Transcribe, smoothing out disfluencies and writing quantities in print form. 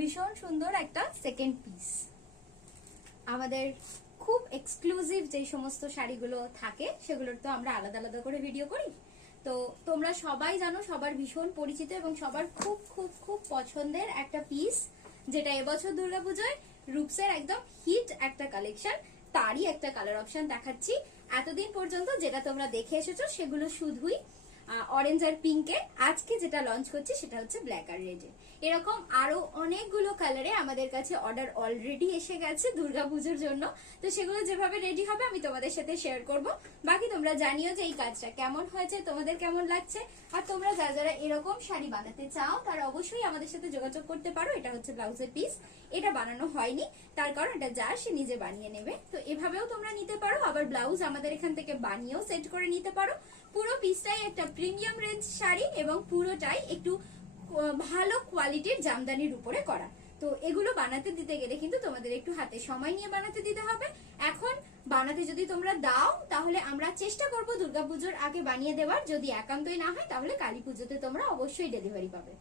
ভীষণ সুন্দর একটা সেকেন্ড পিস। আমাদের খুব এক্সক্লুসিভ যে সমস্ত শাড়িগুলো থাকে সেগুলোর তো আমরা আলাদা আলাদা করে ভিডিও করি। তো তোমরা সবাই জানো, সবার ভীষণ পরিচিত এবং সবার খুব খুব খুব পছন্দের একটা পিস, যেটা এবছর দুর্গাপূজায় রূপসের একদম হিট একটা কালেকশন, তারই একটা কালার অপশন দেখাচ্ছি। এতদিন পর্যন্ত যেটা তোমরা দেখে এসেছো সেগুলো শুধুই অরেঞ্জ আর পিঙ্কে, আজকে যেটা লঞ্চ করছি সেটা হচ্ছে ব্ল্যাক আর রেডে। এরকম আরো অনেকগুলো কালারে আমাদের কাছে অর্ডার অলরেডি এসে গেছে দুর্গাপুজোর জন্য। তো সেগুলো যেভাবে রেডি হবে আমি তোমাদের সাথে শেয়ার করব। বাকি তোমরা জানিও যে এই কাজটা কেমন হয়েছে, তোমাদের কেমন লাগছে। আর তোমরা যারা যারা এরকম শাড়ি বানাতে চাও তারা অবশ্যই আমাদের সাথে যোগাযোগ করতে পারো। এটা হচ্ছে ব্লাউজের পিস, এটা বানানো হয়নি, তার কারণ এটা যা সে নিজে বানিয়ে নেবে। তো এভাবেও তোমরা নিতে পারো, আবার ব্লাউজ আমাদের এখান থেকে বানিয়েও সেট করে নিতে পারো। পুরো পিসটাই একটা প্রিমিয়াম রেঞ্জ শাড়ি এবং পুরোটাই একটু ভালো কোয়ালিটির জামদানির উপরে করা। তো এগুলো বানাতে দিতে গেলে কিন্তু তোমাদের একটু হাতে সময় নিয়ে বানাতে দিতে হবে। এখন বানাতে যদি তোমরা দাও তাহলে আমরা চেষ্টা করব দুর্গাপুজোর আগে বানিয়ে দেওয়ার, যদি একান্তই না হয় তাহলে কালী পুজোতে তোমরা অবশ্যই ডেলিভারি পাবে।